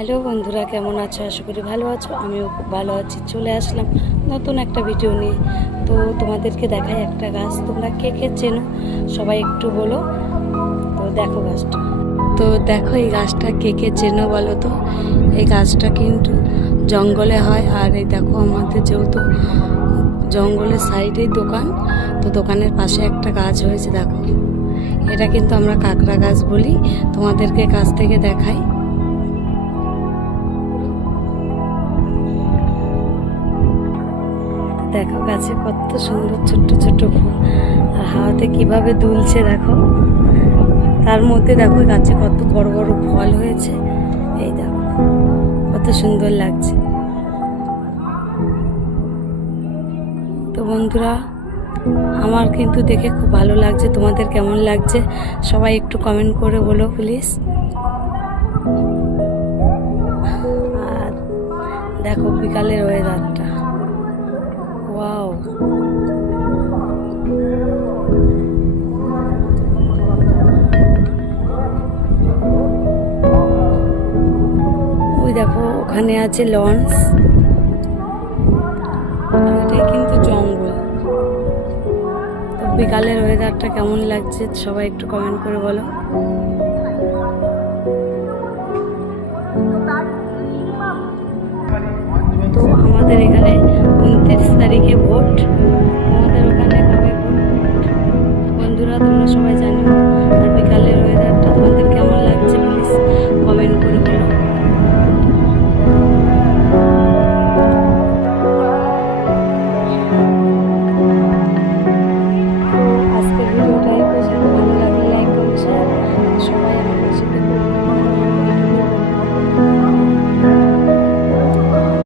Hello বন্ধুরা, কেমন আছো? আশা করি ভালো আছো। আমিও খুব ভালো আছি। চলে আসলাম নতুন একটা ভিডিও নিয়ে। তো তোমাদেরকে দেখাই একটা গাছ, তোমরা কে কে চেনো সবাই একটু বলো। তো দেখো গাছটা, তো দেখো এই গাছটা কে কে চেনো বলো তো। এই গাছটা কিন্তু জঙ্গলে হয়। আর এই দেখো আমাদের যেহেতু জঙ্গলের সাইডেই দোকান, তো দোকানের পাশে একটা গাছ হয়েছে দেখো। এটা কিন্তু আমরা কাঁকড়া গাছ বলি। তোমাদেরকে কাছ থেকে দেখাই। দেখো গাছে কত সুন্দর ছোট্ট ছোট্ট ফুল, আর হাওয়াতে কিভাবে দুলছে দেখো। তার মধ্যে দেখো গাছে কত বড় বড় ফল হয়েছে। এই দেখো কত সুন্দর লাগছে। তো বন্ধুরা, আমার কিন্তু দেখে খুব ভালো লাগছে। তোমাদের কেমন লাগছে সবাই একটু কমেন্ট করে বলো প্লিজ। আর দেখো বিকালের ওয়েদারটা, ওয়াও। ওই দেখো ওখানে আছে লঞ্চ, এটাই কিন্তু জঙ্গল। তো বিকালের ওয়েদারটা কেমন লাগছে সবাই একটু কমেন্ট করে বলো। তো আমাদের এখানে 29 তারিখে ভোট, আমাদের ওখানে কবে ভোট বন্ধুরা তোমরা সবাই জানো।